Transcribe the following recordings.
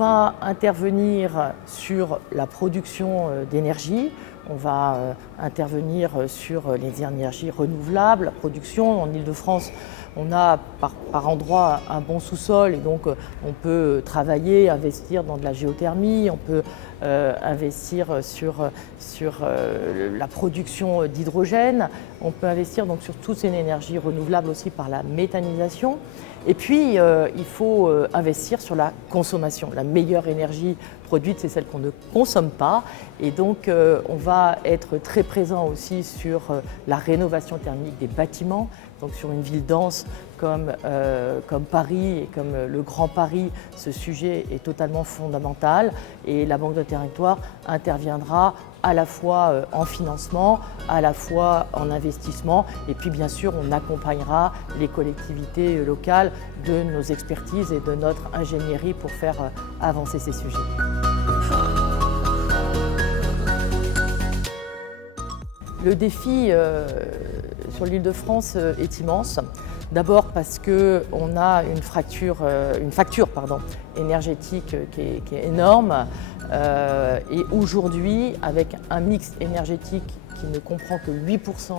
va intervenir sur la production d'énergie, on va intervenir sur les énergies renouvelables, la production. En Île-de-France, on a par endroits un bon sous-sol et donc on peut travailler, investir dans de la géothermie, on peut investir sur la production d'hydrogène, on peut investir donc sur toutes ces énergies renouvelables aussi par la méthanisation. Et puis, il faut investir sur la consommation. La meilleure énergie produite, c'est celle qu'on ne consomme pas. Et donc, on va être très présent aussi sur la rénovation thermique des bâtiments. Donc, sur une ville dense comme Paris et comme le Grand Paris, ce sujet est totalement fondamental. Et la Banque de Territoire interviendra à la fois en financement, à la fois en investissement. Et puis, bien sûr, on accompagnera les collectivités locales de nos expertises et de notre ingénierie pour faire avancer ces sujets. Le défi sur l'Île-de-France est immense. D'abord parce qu'on a une facture énergétique qui est énorme. Et aujourd'hui, avec un mix énergétique qui ne comprend que 8%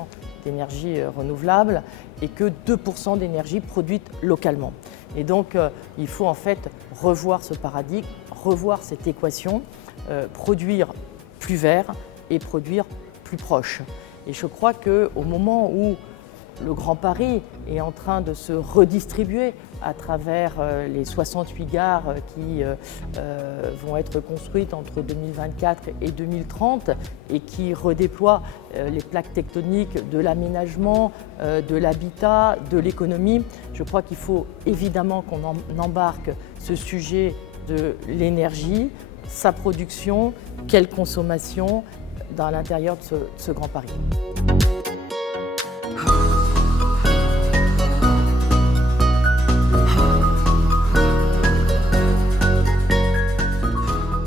d'énergie renouvelable et que 2% d'énergie produite localement. Et donc, il faut en fait revoir ce paradigme, revoir cette équation, produire plus vert et produire plus proche. Et je crois qu'au moment où le Grand Paris est en train de se redistribuer à travers les 68 gares qui vont être construites entre 2024 et 2030 et qui redéploient les plaques tectoniques de l'aménagement, de l'habitat, de l'économie. Je crois qu'il faut évidemment qu'on embarque ce sujet de l'énergie, sa production, quelle consommation dans l'intérieur de ce Grand Paris.